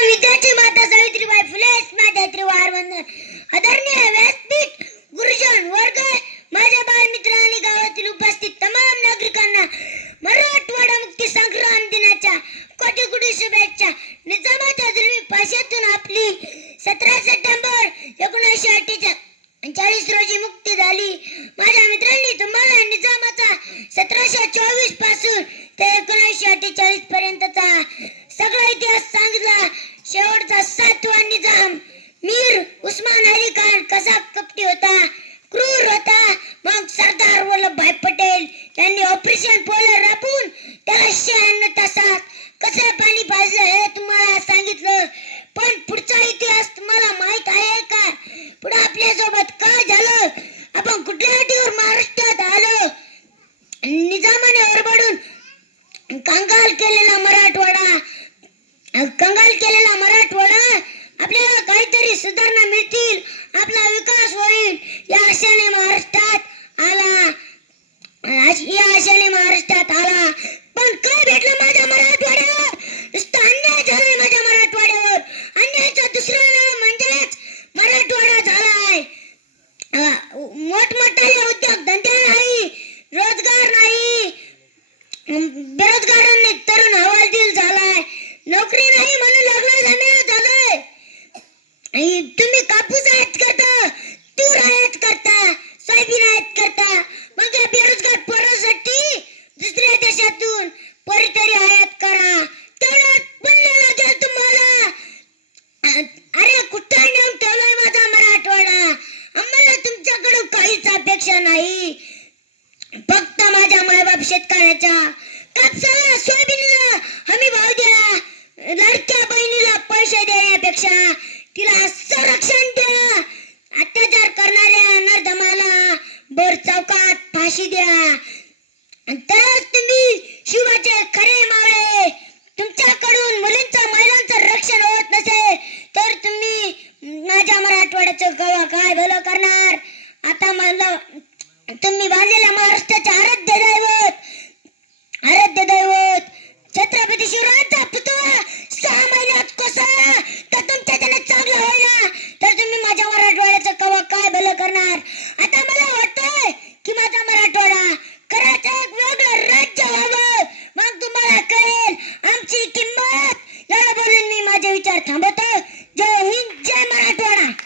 विद्याची माता सावित्रीबाई फुले माझ्या त्रिवार वंदन आदरणीय व्यासपीठ गुरुजन वर्ग माझ्या बालमित्र आणि गावातील उपस्थित तमाम नागरिकांना मराठवाडा मुक्ती संग्राम दिनाच्या कोटी कोटी शुभेच्छा निजामाच्या जुलमी पाशातून आपली सतरा सप्टेंबर एकोणीसशे अठ्ठेचाळीस रोजी मुक्ती झाली माझ्या मित्रांनी तुम्हाला निजामाचा सतराशे चोवीसपासून ते एकोणीसशे अठ्ठेचाळीस यांनी ऑपरेशन पोलर राबून त्याला शहाण्णव तासात कसं पाणी पाजलं हे तुम्हाला सांगितलं. पण पुढचा इतिहास तुम्हाला माहीत आहे का? पुढे आपल्या या आशेने महाराष्ट्रात आला. पण काय भेटलं माझ्या मराठवाड्यावर? नुसतं अन्याय झालाय माझ्या मराठवाड्यावर. अन्यायाचं दुसरं नाव म्हणजेच मराठवाडा झालाय. मोठमोठा मोठमोठाले उद्योग धंदे नाही रोजगार नाही. बेरोजगारांनी तरुण हवालदिल झालाय. नोकरी नाही म्हणून लग्न झालं झालंय. तुम्ही कापूस आहेत. देशातून परितरी आयात करा. तेवढं उत्पन्न लागेल तुम्हाला. अरे कुठं नेऊन ठेवलाय माझा मराठवाडा? आम्हाला तुमच्याकडून काहीच अपेक्षा नाही. फक्त माझ्या मायबाप शेतकऱ्याच्या. कापसाला सोयाबीनला? हमी भाव द्या. लड़क्या बहिणीला पैसे देण्यापेक्षा तिला संरक्षण द्या. अत्याचार करणाऱ्या नरधमाला बर चौकात फाशी द्या. तरच तुम्ही शिवाचे खरे मावळे तुमच्याकडून मुलींचं महिलांचं रक्षण होत नसे तर तुम्ही माझ्या मराठवाड्याचं गवा काय भलं करणार? आता मला तुम्ही बांधलेल्या महाराष्ट्राचे आराध्य दैवत आराध्य दैवत छत्रपती शिवरायांचा पुत्र